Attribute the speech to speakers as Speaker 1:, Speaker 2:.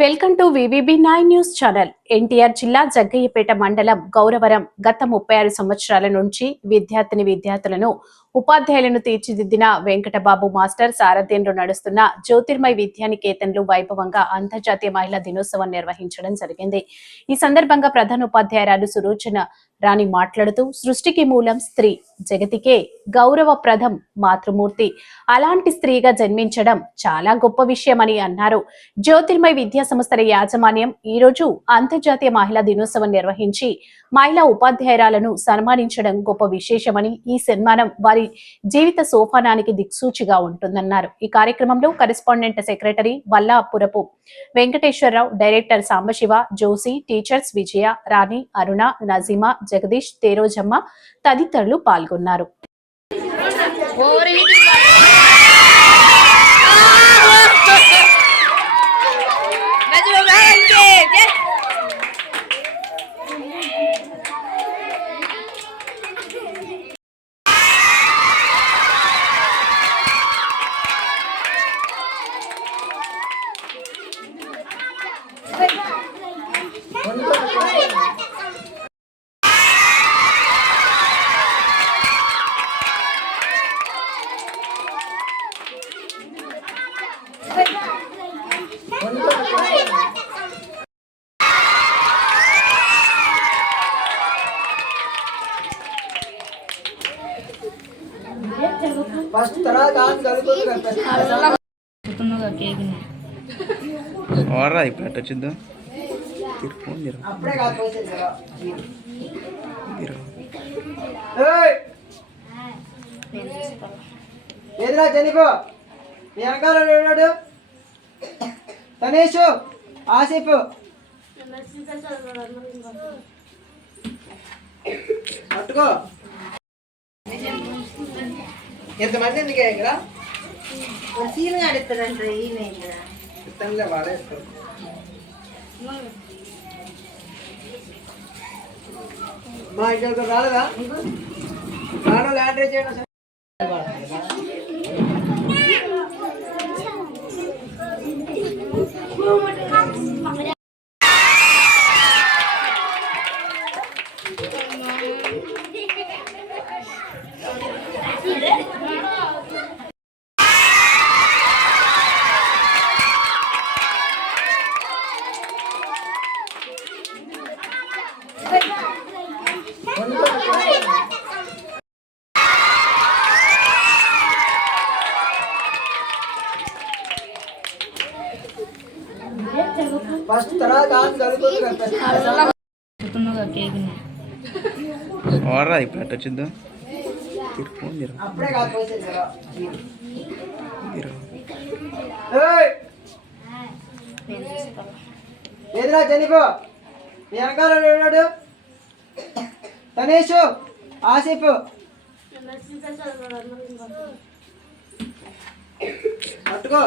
Speaker 1: welcome to VVB nine news channel NTR జిల్లా జగ్గయ్యపేట మండలం గౌరవరం గత ముప్పై ఆరు సంవత్సరాల నుంచి విద్యార్థిని విద్యార్థులను ఉపాధ్యాయులను తీర్చిదిద్దిన వెంకటబాబు మాస్టర్ సారథ్యంలో నడుస్తున్న జ్యోతిర్మయ విద్యానికేతన్లు వైభవంగా అంతర్జాతీయ మహిళా దినోత్సవం నిర్వహించడం జరిగింది. ఈ సందర్భంగా ప్రధాన ఉపాధ్యాయురాలు సురోచన రాణి మాట్లాడుతూ సృష్టికి మూలం స్త్రీ జగతికే గౌరవప్రదం మాతృమూర్తి. అలాంటి స్త్రీగా జన్మించడం చాలా గొప్ప విషయమని అన్నారు. జ్యోతిర్మయ విద్యా సంస్థల యాజమాన్యం ఈ రోజు అంతర్జాతీయ మహిళా దినోత్సవం నిర్వహించి మహిళా ఉపాధ్యాయురాలను సన్మానించడం గొప్ప విశేషమని ఈ సన్మానం వారి జీవిత సోపానానికి దిక్సూచిగా ఉంటుందన్నారు. ఈ కార్యక్రమంలో correspondent secretary Vallapurapu Venkateswararao director Sambasiva Josi teachers Vijaya Rani Aruna Najima Jagadish Therojamma తదితరులు పాల్గొన్నారు.
Speaker 2: ఫస్ట్ తర్వాత ఆన్ కలుపుతుంది కదా
Speaker 3: ఓర్రా ఇప్పుడు అట్ట వచ్చిద్దాం తిరు ఫోన్ తిరు
Speaker 2: అప్పుడే కాదు పోసేది కదా.
Speaker 3: తిరు
Speaker 2: ఏయ్! ఏదిరా జనిపో నీ వెనకాల ఉన్నాడు తనేష్ ఆసిఫ్ పట్టుకో ఎంతమంది ఎందుకే ఇక్కడ
Speaker 4: సీన్ ఆడుతారంట ఈయన
Speaker 2: ఇస్తానులే వాడేసుకో మా ఇక్కడ రాలేదా రాను ల్యాండ్ చేయడం ఫస్ట్
Speaker 3: ఓర్రా ఇప్పుడు అట్ట వచ్చిద్దాం తిరు ఫోన్ తిరు.
Speaker 2: నీ వెనకాల ఉన్నాడు తనేషు ఆసిఫ్. పట్టుకో.